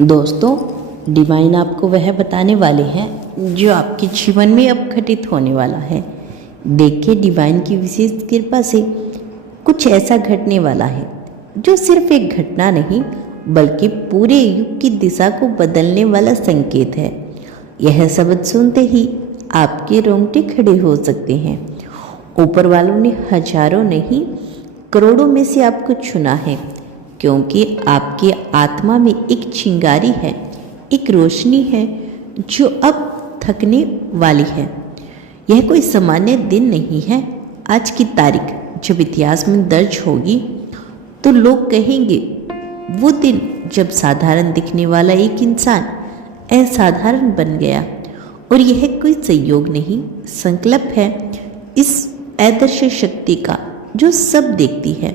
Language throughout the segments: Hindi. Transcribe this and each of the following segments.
दोस्तों, डिवाइन आपको वह बताने वाले हैं जो आपके जीवन में अब घटित होने वाला है। देखिए, डिवाइन की विशेष कृपा से कुछ ऐसा घटने वाला है जो सिर्फ एक घटना नहीं बल्कि पूरे युग की दिशा को बदलने वाला संकेत है। यह शब्द सुनते ही आपके रोंगटे खड़े हो सकते हैं। ऊपर वालों ने हजारों नहीं करोड़ों में से आपको चुना है, क्योंकि आपकी आत्मा में एक चिंगारी है, एक रोशनी है जो अब थकने वाली है। यह कोई सामान्य दिन नहीं है। आज की तारीख जब इतिहास में दर्ज होगी तो लोग कहेंगे, वो दिन जब साधारण दिखने वाला एक इंसान असाधारण बन गया। और यह कोई संयोग नहीं, संकल्प है इस अदृश्य शक्ति का जो सब देखती है,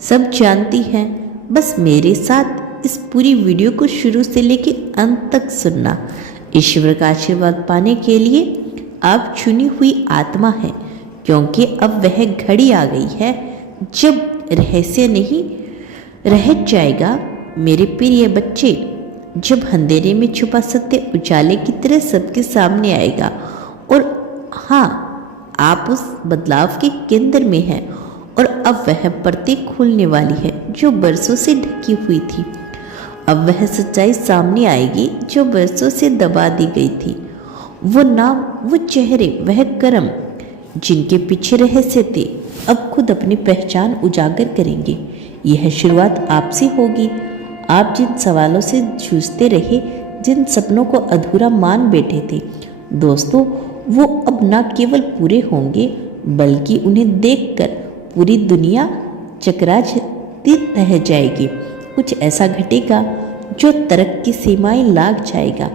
सब जानती है। बस मेरे साथ इस पूरी वीडियो को शुरू से लेकर अंत तक सुनना। ईश्वर का आशीर्वाद पाने के लिए आप चुनी हुई आत्मा है, क्योंकि अब वह घड़ी आ गई है जब रहस्य नहीं रह जाएगा। मेरे प्रिय बच्चे, जब अंधेरे में छुपा सत्य उजाले की तरह सबके सामने आएगा। और हाँ, आप उस बदलाव के केंद्र में हैं और अब वह परतें खुलने वाली है जो बरसों से ढकी हुई थी। अब वह सच्चाई सामने आएगी जो बरसों से दबा दी गई थी। वो नाम, वो चेहरे, वह कर्म जिनके पीछे रहस्य थे, अब खुद अपनी पहचान उजागर करेंगे। यह शुरुआत आपसे होगी। आप जिन सवालों से जूझते रहे, जिन सपनों को अधूरा मान बैठे थे, दोस्तों, वो अब न केवल पूरे होंगे बल्कि उन्हें देखकर पूरी दुनिया चकराती रह जाएगी। कुछ ऐसा घटेगा जो तर्क की सीमाएं लांघ जाएगा,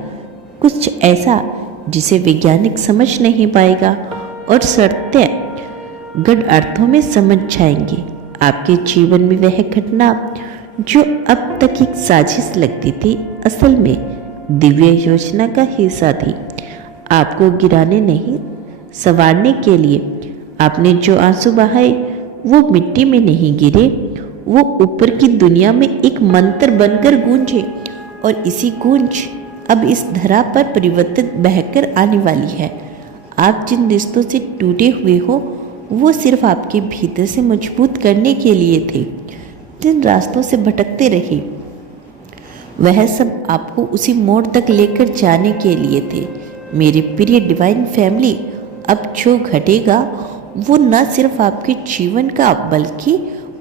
कुछ ऐसा जिसे वैज्ञानिक समझ नहीं पाएगा और सत्य गढ़ अर्थों में समझ जाएंगे। आपके जीवन में वह घटना जो अब तक एक साजिश लगती थी, असल में दिव्य योजना का हिस्सा थी। आपको गिराने नहीं, संवारने के लिए। आपने जो आंसू बहाए वो मिट्टी में नहीं गिरे, वो ऊपर की दुनिया में एक मंत्र बनकर गूंजे। और इसी गूंज अब इस धरा पर परिवर्तित बहकर आने वाली है। आप जिन रिश्तों से टूटे हुए हो, वो सिर्फ आपके भीतर से मजबूत करने के लिए थे। जिन रास्तों से भटकते रहे, वह सब आपको उसी मोड़ तक लेकर जाने के लिए थे। मेरे प्रिय डिवाइन फैमिली, अब जो घटेगा वो न सिर्फ आपके जीवन का बल्कि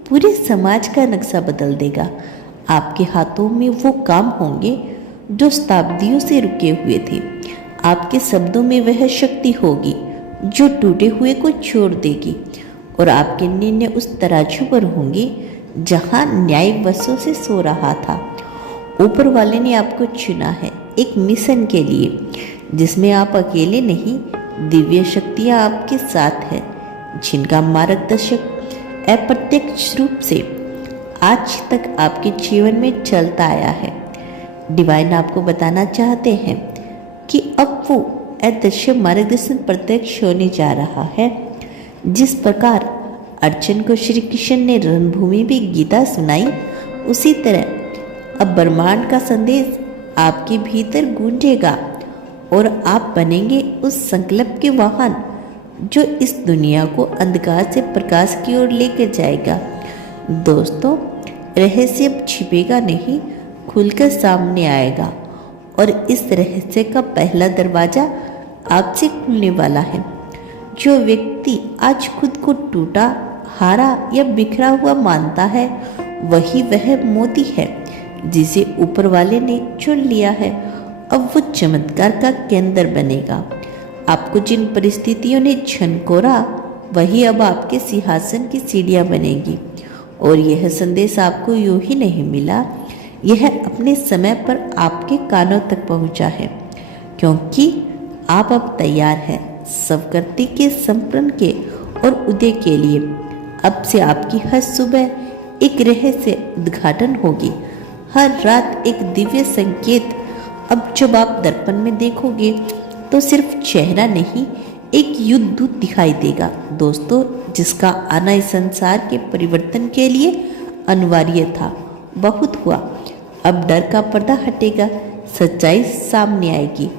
पूरे समाज का नक्शा बदल देगा। आपके हाथों में वो काम होंगे जो शताब्दियों से रुके हुए थे। आपके शब्दों में वह शक्ति होगी जो टूटे हुए को छोड़ देगी। और आपके निर्णय उस तराजू पर होंगे जहां न्याय वर्षों से सो रहा था। ऊपर वाले ने आपको चुना है एक मिशन के लिए जिसमें आप अकेले नहीं, दिव्य शक्तियां आपके साथ है, जिनका मार्गदर्शक अप्रत्यक्ष रूप से आज तक आपके जीवन में चलता आया है। डिवाइन आपको बताना चाहते हैं कि अब वो अदृश्य मार्गदर्शन प्रत्यक्ष होने जा रहा है। जिस प्रकार अर्जुन को श्री कृष्ण ने रणभूमि में गीता सुनाई, उसी तरह अब ब्रह्मांड का संदेश आपके भीतर गूंजेगा और आप बनेंगे उस संकल्प के वाहन जो इस दुनिया को अंधकार से प्रकाश की ओर लेकर जाएगा। दोस्तों, रहस्य अब छिपेगा नहीं, खुलकर सामने आएगा। और इस रहस्य का पहला दरवाजा आपसे खुलने वाला है। जो व्यक्ति आज खुद को टूटा, हारा या बिखरा हुआ मानता है, वही वह मोती है जिसे ऊपर वाले ने चुन लिया है। अब वो चमत्कार का केंद्र बनेगा। आपको जिन परिस्थितियों ने झनकोरा, वही अब आपके सिंहासन की सीढ़ियां बनेगी। और यह संदेश आपको यूं ही नहीं मिला, यह अपने समय पर आपके कानों तक पहुंचा है, क्योंकि आप अब तैयार हैं स्वीकृति के संपूर्ण के और उदय के लिए। अब से आपकी हर सुबह एक रहस्य उद्घाटन होगी, हर रात एक दिव्य संकेत। अब जब आप दर्पण में देखोगे तो सिर्फ चेहरा नहीं, एक युद्ध दूत दिखाई देगा, दोस्तों, जिसका आना इस संसार के परिवर्तन के लिए अनिवार्य था। बहुत हुआ, अब डर का पर्दा हटेगा, सच्चाई सामने आएगी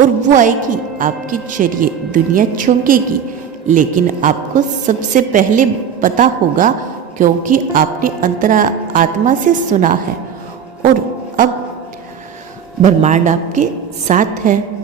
और वो आएगी आपके जरिए, दुनिया चौंकेगी। लेकिन आपको सबसे पहले पता होगा, क्योंकि आपने अंतरा आत्मा से सुना है और अब ब्रह्मांड आपके साथ है।